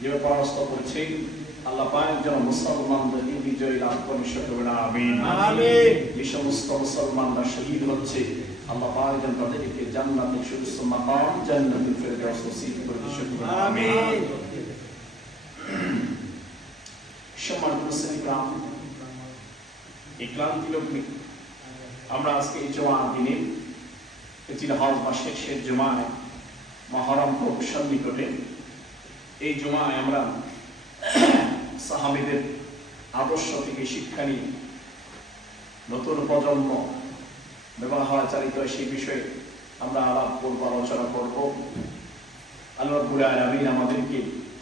যে পরাস্ত করেছে আল্লাহ পাক যেন মুসলমানদের বিজয় লাভ করে সকলে আমিন আমিন। যে সমস্ত মুসলমানরা শহীদ হচ্ছে আল্লাহ পাক যেন তাদেরকে জান্নাতের সুউচ্চ মাকাম জান্নাতুল ফেরদাউস নসিব করে সকলে আমিন। সম্মানিত মুসলিম ইকরাম তিলকনি আমরা আজকে এই জুমার দিনে জিলহজ মাসের শেষ জুমায় মহরম প্রবেশের নিকটে এই জুমায় আমরা সাহাবীদের আদর্শ থেকে শিক্ষা নিয়ে নতুন প্রজন্ম ব্যবহারাচারিত সেই বিষয়ে আমরা আলাপ করব, আলোচনা করব। আল্লাহ রাব্বুল আলামিন আমাদেরকে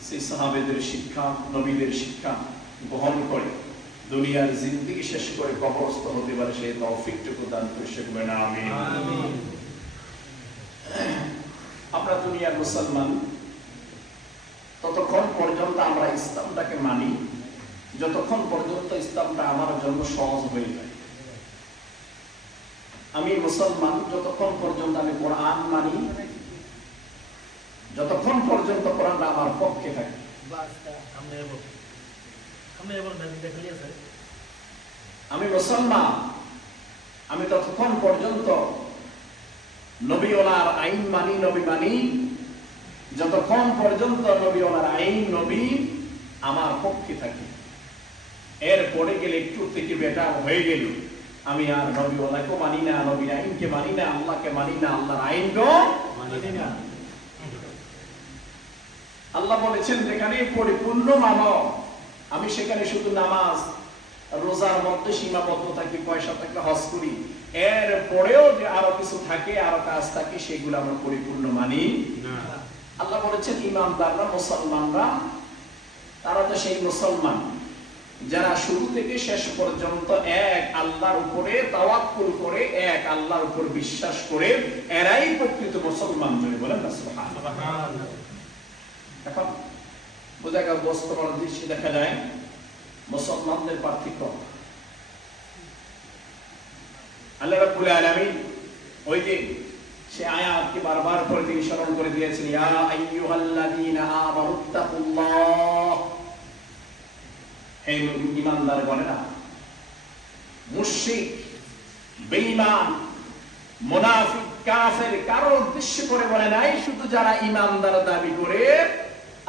সেই সাহাবীদের শিক্ষা, নবীদের শিক্ষা গ্রহণ করে দুনিয়ার জিন্দেগি শেষ করে কবরস্থ হতে পারে সেই তৌফিকটুকু দান করে সকলে আমিন আমিন। আমরা দুনিয়ার মুসলমান ততক্ষণ পর্যন্ত আমরা ইসলামটাকে মানি যতক্ষণ পর্যন্ত ইসলামটা আমার জন্য সহজ হয়ে যায়। আমি মুসলমান যতক্ষণ পর্যন্ত আমি কোরআন মানি, যতক্ষণ পর্যন্ত কোরআনটা আমার পক্ষে থাকে। আমি মুসলমান, আমি ততক্ষণ পর্যন্ত নবীওয়ালার আইন মানি, নবী মানি যতক্ষণ পর্যন্ত নবীওয়ালার আইন, নবী আমার পক্ষে থাকে। এরপরে গেলে একটু থেকে বেটা হয়ে গেল, আমি আর নবীওয়ালাকে মানি না, নবীর আইনকে মানি না, আল্লাহকে মানি না, আল্লাহর আইনকেও মানি না। আল্লাহ বলেছেন যেখানে পরিপূর্ণ মানব আমি সেখানে শুধু নামাজ রোজার মধ্যে সীমাবদ্ধ থাকি, পয়সা থাকলে হজ করি, এর পরেও যে আরো কিছু থাকে, আরো কাজ থাকে, সেগুলো আমরা পরিপূর্ণ মানি না। আল্লাহ বলেছেন ইমানদাররা, মুসলমানরা তারা তো সেই মুসলমান যারা শুরু থেকে শেষ পর্যন্ত এক আল্লাহর উপরে তাওয়াক্কুল করে, এক আল্লাহর উপর বিশ্বাস করে, এরাই প্রকৃত মুসলমান। জোরে বলেন না সুবহানাল্লাহ। এখন বোঝা গেল বর্তমান দৃশ্যে দেখা যায় মুসলমানদের পার্থক্য। আল্লাহ রাব্বুল আলামিন ওই যে সে আয়াতকে বারবার করে তিনি স্মরণ করে দিয়েছেন, ইয়া আইয়ুহাল্লাযীনা আমানুত্তাকুল্লাহ, হে ঈমানদারগণেরা, মুশরিক, বেঈমান, মুনাফিক, কাফের কারো উদ্দেশ্য করে বলে নাই, শুধু যারা ঈমানদার দাবি করে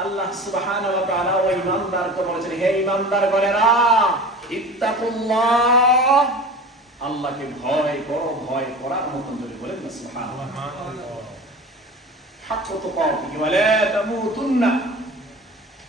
আল্লাহ সুবহানাহু ওয়া তাআলা ওই ঈমানদারকে বলেছেন, হে ঈমানদারগণেরা ইত্তাকুল্লাহ, আল্লাহকে ভয় করো, ভয় করার মতন যদি বলেন না সুবহানাল্লাহ। হাক্কা তুকাতিহি ওয়া লা তামুতুন্না